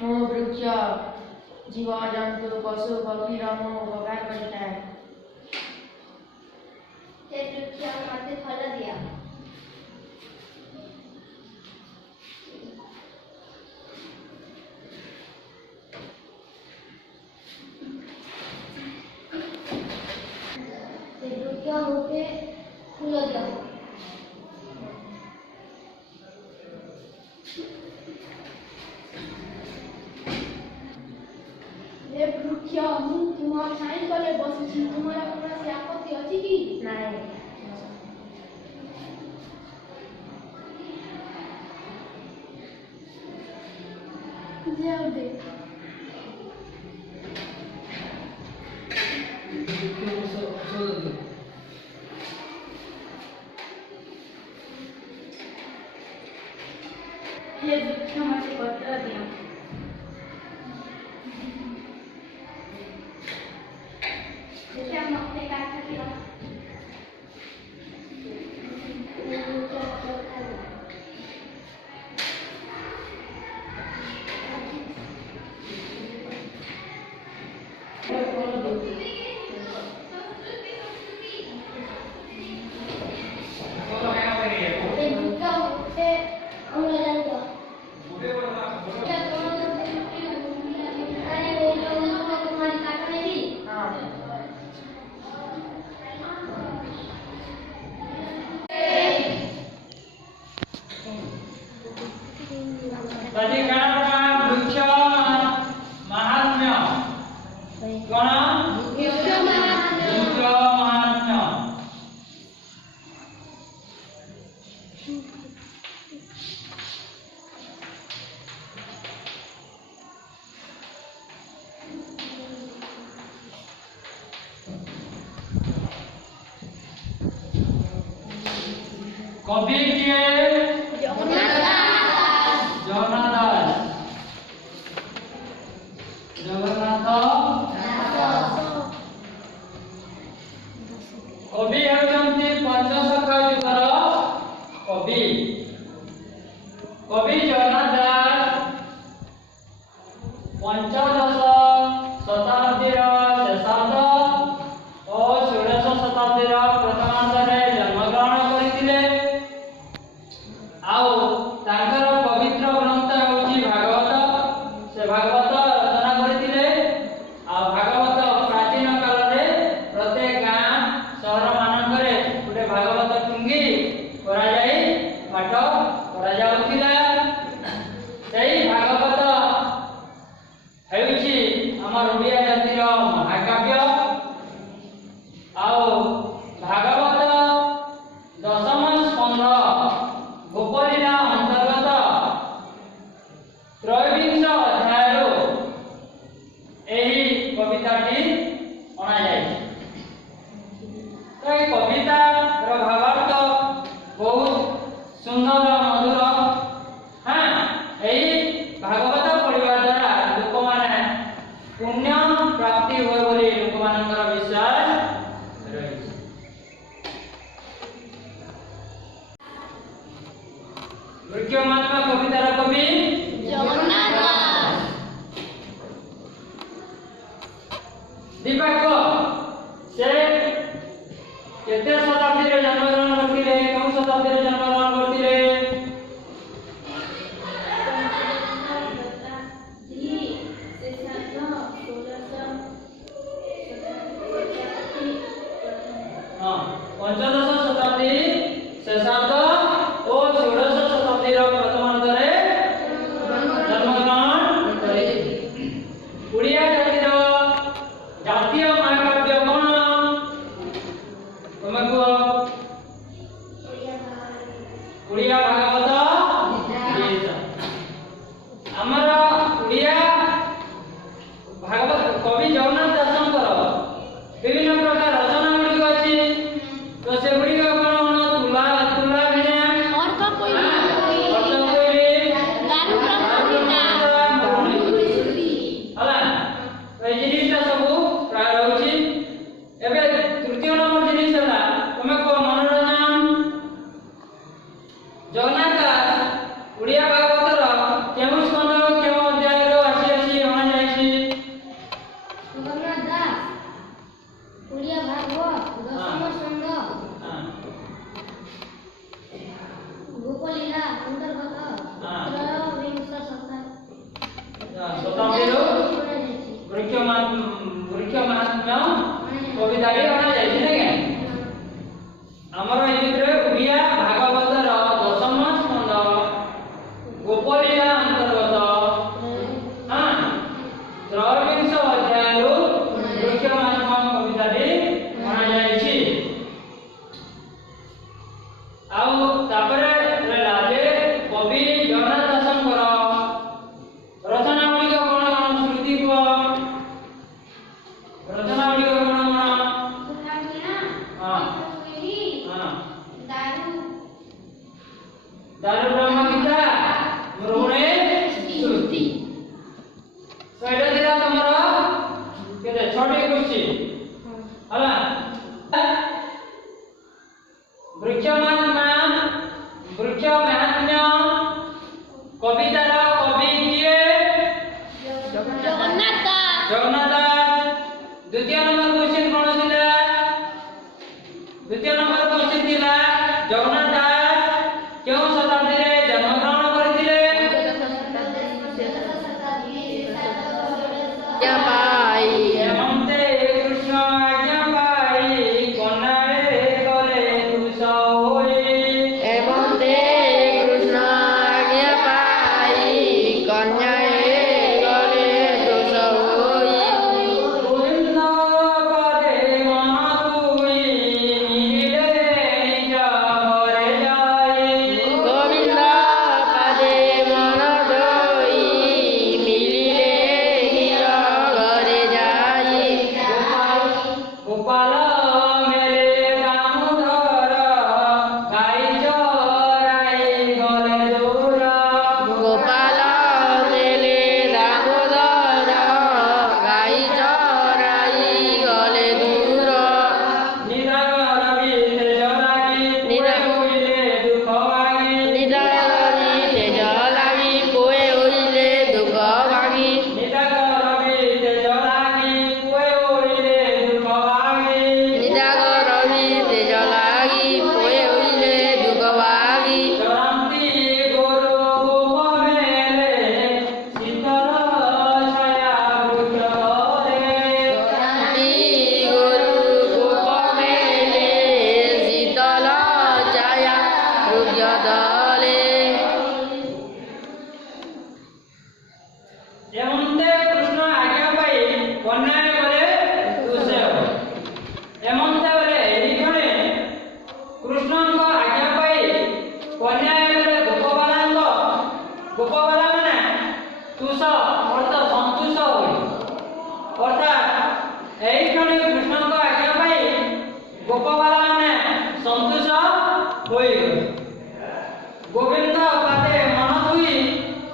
ମୋ ବୃକ୍ଷ ଜୀବଜନ୍ତୁ ପଶୁ ପକ୍ଷୀର ମୁଁ ଉପକାର କରିଥାଏ। हे वृक्ष मते फल दिया। हे वृक्ष मते फूल दिया। हे वृक्ष मु तुम छाई तले बसिछि, तुमरा कोनोसी आपत्ति अछि कि? नहीं। जाओ दे। हे वृक्ष मते पत्र दिया। देखा मते काट दिया। कवि के जगन्नाथ कवि होउचंती पंचशखा युगर कवि कवि जगन्नाथ दास पंचदश शताब्दीर शेषार्ध और षोडश शताब्दीर प्रथमार्धरे जन्मग्रहण करथिले। आउ तांकर पवित्र ग्रंथ होची भागवत। से भागवत रचना करथिले। आ भागवत प्राचीन काल रे प्रत्येक गां शहर मानकरे गुटे भागवत टुंगी करा जाई पाठ करा जाउथिला। सेही भागवत हेउची हमर ओडिया जातिर महाकाव्य। आउ भागवत दशम स्कंध गोपलीला अंतर्गत त्रयोविंश अध्याय एही कविताटी अणा जाय। तो ए कविता रो भावार्थ बहुत सुंदर मधुर। हां एही भागवत पढ़िबा द्वारा लोक माने पुण्य प्राप्ति होय बोली लोक मानकर विश्वास रहिछि। वृक्ष महात्मा कवितार कवि जगन्नाथ दास। दीपक से केते शताब्दी रे जन्मग्रहण करथिले? केउ शताब्दी रे जन्मग्रहण करथिले? हां पंचदश शताब्दी शेषार्ध और षोडश शताब्दीर प्रथमार्धरे जन्मग्रहण करथिले। ओडिया जातिर जातीय महाकाव्य कोन? तुम कह। ओडिया भागवत गीता। हमर ओडिया भागवत कवि जगन्नाथ दासंकर विभिन्न प्रकार रचना गुडी अछि। तो से गुडी कोन तुला तुला भेने और का कोई और तो कोई दारू प्रभुता हला ए जिनिसटा सब प्राय रहउछि। एबे तृतीय नंबर जिनिस हला तुमे को मनोरंजन। जगन्नाथ दास ओडिया भागवतर केउ स्कंध केउ अध्याय रो ଜଗନ୍ନାଥ ଦାସ। ଦ୍ୱିତୀୟ ନମ୍ବର କ୍ୱେଶ୍ଚିନ୍ କ'ଣ ଥିଲା? ଦ୍ୱିତୀୟ ନମ୍ବର କ୍ୱେଶ୍ଚିନ୍ ଥିଲା ଜଗନ୍ନାଥ ଦାସ କେଉଁ ଶତାବ୍ଦୀରେ ଜନ୍ମଗ୍ରହଣ କରିଥିଲେ? ହେମନ୍ତେ କୃଷ୍ଣ ଆଜ୍ଞା ପାଇ କନ୍ୟାରେ ଗଲେ ତୁଷ ହୋଇ। ଗୋବିନ୍ଦ ପାଦେ ମନ ଧୋଇ ମିଳିଲେ ନିଜ ଘରେ ଯାଇ। ଗୋପାଳ ମେଲେ ଦାମୋଦର ଗାଈ ଚରାଇ ଗଲେ ଦୂର। ନିରାଗର ବିତେ ଜଲାଗି ପୁଏ ହୋଇଲେ ଦୁଃଖ ଭାଗି। ନିରାଗର ବିତେ ଜଲାଗି ପୁଏ ହୋଇଲେ ଦୁଃଖ ଭାଗି। ଚରନ୍ତି ଗୋରୁ ଗୋପ ମେଲେ ଶୀତଳ ଛାୟା ବୃକ୍ଷ ତଳେ। ହେମନ୍ତେ କୃଷ୍ଣ ଆଜ୍ଞା ପାଇ କନ୍ୟାରେ ଗଲେ ତୁଷେ ହୋଇ। ହେମନ୍ତେ ବୋଲେ ଏଇକ୍ଷଣେ କୃଷ୍ଣଙ୍କ ଆଜ୍ଞା ପାଇ କନ୍ୟାରେ ଗଲେ ଗୋପବାଲା ମାନେ ତୁଷ ଅର୍ଥ ସନ୍ତୁଷ ହୋଇ। ଅର୍ଥାତ୍ ଏଇକ୍ଷଣେ କୃଷ୍ଣଙ୍କ ଆଜ୍ଞା ପାଇ ଗୋପବାଲା ମାନେ ସନ୍ତୁଷ ହୋଇଗଲେ। ଗୋବିନ୍ଦ ପାଦେ ମନ ଧୋଇ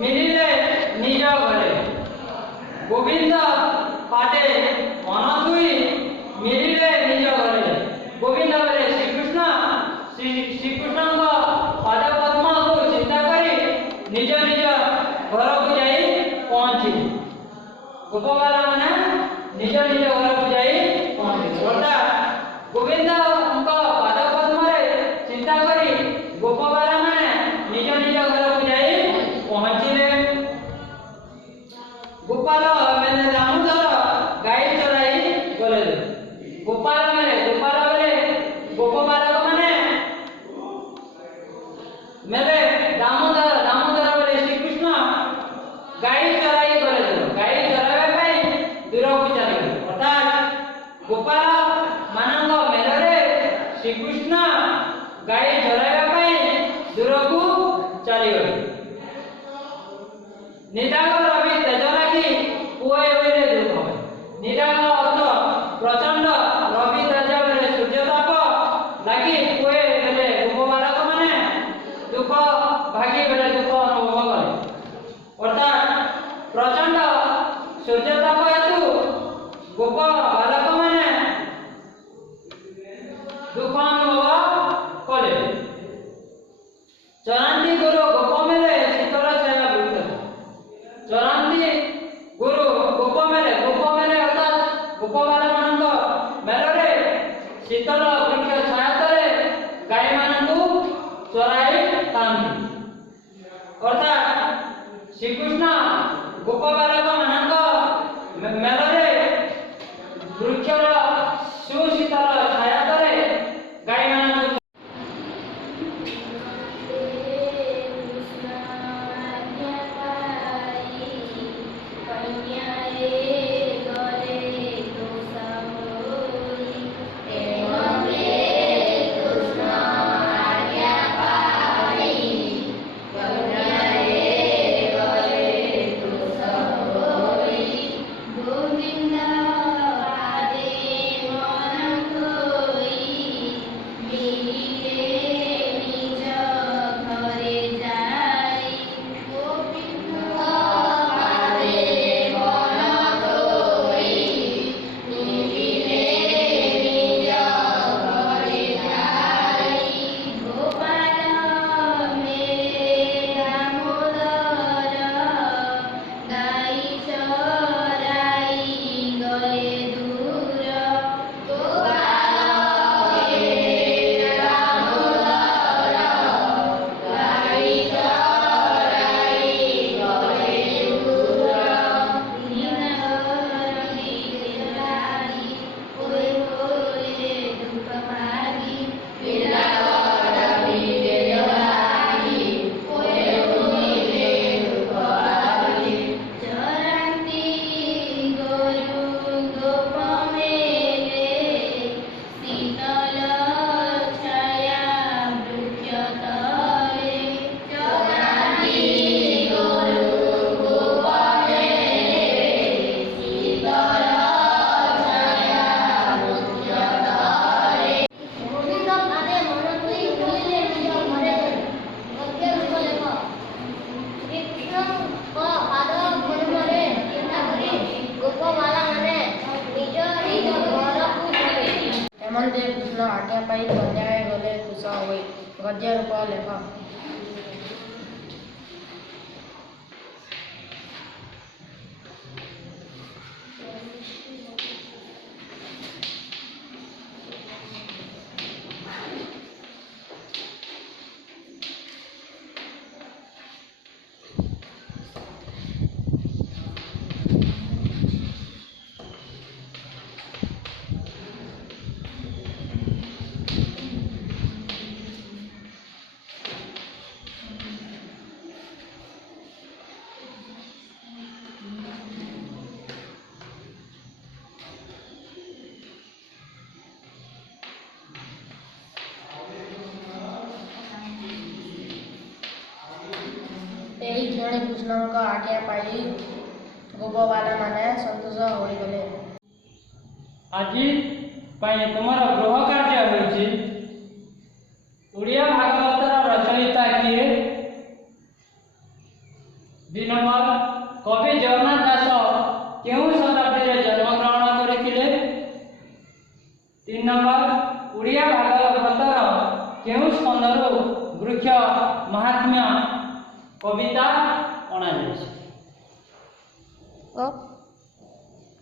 ମିଳିଲେ ନିଜ ଘରେ। ଗୋବିନ୍ଦ ପାଦେ ମନ ଧୋଇ ମିଳିଲେ ନିଜ ଘରେ। ଗୋବିନ୍ଦ ବୋଲେ ଶ୍ରୀକୃଷ୍ଣଙ୍କ ପାଦ ପଦ୍ମକୁ ଚିନ୍ତା କରି ନିଜ ନିଜ ଘରକୁ ଯାଇ ପହଞ୍ଚିଲେ। ଗୋପବାଲା ମାନେ ନିଜ ନିଜ ଘରକୁ ଯାଇ ପହଞ୍ଚିଲେ। ଅର୍ଥାତ୍ ଗୋବିନ୍ଦଙ୍କ ପାଦ ପଦ୍ମରେ ଚିନ୍ତା କରି ଗୋପବାଲା ମାନେ ନିଜ ନିଜ ଘରକୁ ଯାଇ ପହଞ୍ଚିଲେ। ଗୋପାଳ ମେଲେ ଦାମୋଦର ଗାଈ ଚରାଇ ଗଲେ। ଗୋପାଳ ବୋଲେ ଗୋପବାଲକ ମାନେ ମେଲେ ଦାମୋଦର ବୋଲେ ଶ୍ରୀକୃଷ୍ଣ ଗାଈ ଚରାଇ ଗଲେ। ଗାଈ ଚରାଇବା ପାଇଁ ଦୂରକୁ ଚାଲିଗଲେ। ଅର୍ଥାତ୍ ଗୋପାଳ ମାନଙ୍କ ମେଲରେ ଶ୍ରୀକୃଷ୍ଣ ଗାଈ ଚରାଇବା ପାଇଁ ଦୂରକୁ ଚାଲିଗଲେ। ନିଦାଘ ରବି ତେଜ ଲାଗି ପୁଏ ହୋଇଲେ ଦୁଃଖ। ନିଦାଘ ଅର୍ଥ ପ୍ରଚଣ୍ଡ, ରବି ତେଜ ବେଲେ ସୂର୍ଯ୍ୟ ତାପ ଲାଗି ପୁଏ ବେଲେ ଗୋପବାଲକ ମାନେ ଦୁଃଖ ଭାଗି ବେଲେ ଦୁଃଖ ଅନୁଭବ କଲେ। ଅର୍ଥାତ୍ ପ୍ରଚଣ୍ଡ ସୂର୍ଯ୍ୟ ତାପ ହେତୁ ଗୋପବାଲକ ମାନେ ଦୁଃଖ ଅନୁଭବ କଲେ। ଚରାନ୍ତି ଗୋରୁ ଗୋପ ମେଲେ ଶୀତଳ ଛାୟା ବୃକ୍ଷ। ଚରାନ୍ତି ଗୋରୁ ଗୋପ ମେଲେ ଅର୍ଥାତ୍ ଗୋପବାଲା ମାନଙ୍କ ମେଲରେ ଶୀତଳ ବୃକ୍ଷ ଛାୟା ତଳେ ଗାଈମାନଙ୍କୁ ଚରାଇଥାନ୍ତି। ଅର୍ଥାତ୍ ଶ୍ରୀକୃଷ୍ଣ ଗୋପବାଲକ ମାନଙ୍କ ମେଲରେ ବୃକ୍ଷର ସୁଶୀତଳ ଛାୟା ତଳେ ଗାଈମାନଙ୍କୁ Kanya ପାଇ କନ୍ୟାଏ ଗଲେ କୁଶ ହୋଇ। ଗଦ୍ୟ ରୂପ ଲେଖ। ଏହି କ୍ଷଣି କୃଷ୍ଣଙ୍କ ଆଜ୍ଞା ପାଇ ଗୋପବାଲମାନେ ସନ୍ତୋଷ ହୋଇଗଲେ। ଆଜି ପାଇଁ ତୁମର ଗୃହ କାର୍ଯ୍ୟ ହେଉଛି ଓଡ଼ିଆ ଭାଗବତର ରଚୟିତା କିଏ? 2 ନମ୍ବର କବି ଜଗନ୍ନାଥ ଦାସ କେଉଁ ଶତାବ୍ଦୀରେ ଜନ୍ମଗ୍ରହଣ କରିଥିଲେ? 3 ନମ୍ବର ଓଡ଼ିଆ ଭାଗବତର କେଉଁ ସ୍କନ୍ଧରୁ ବୃକ୍ଷ ମାହାତ୍ମ୍ୟ କବିତା ଅଣାଯାଇଛି?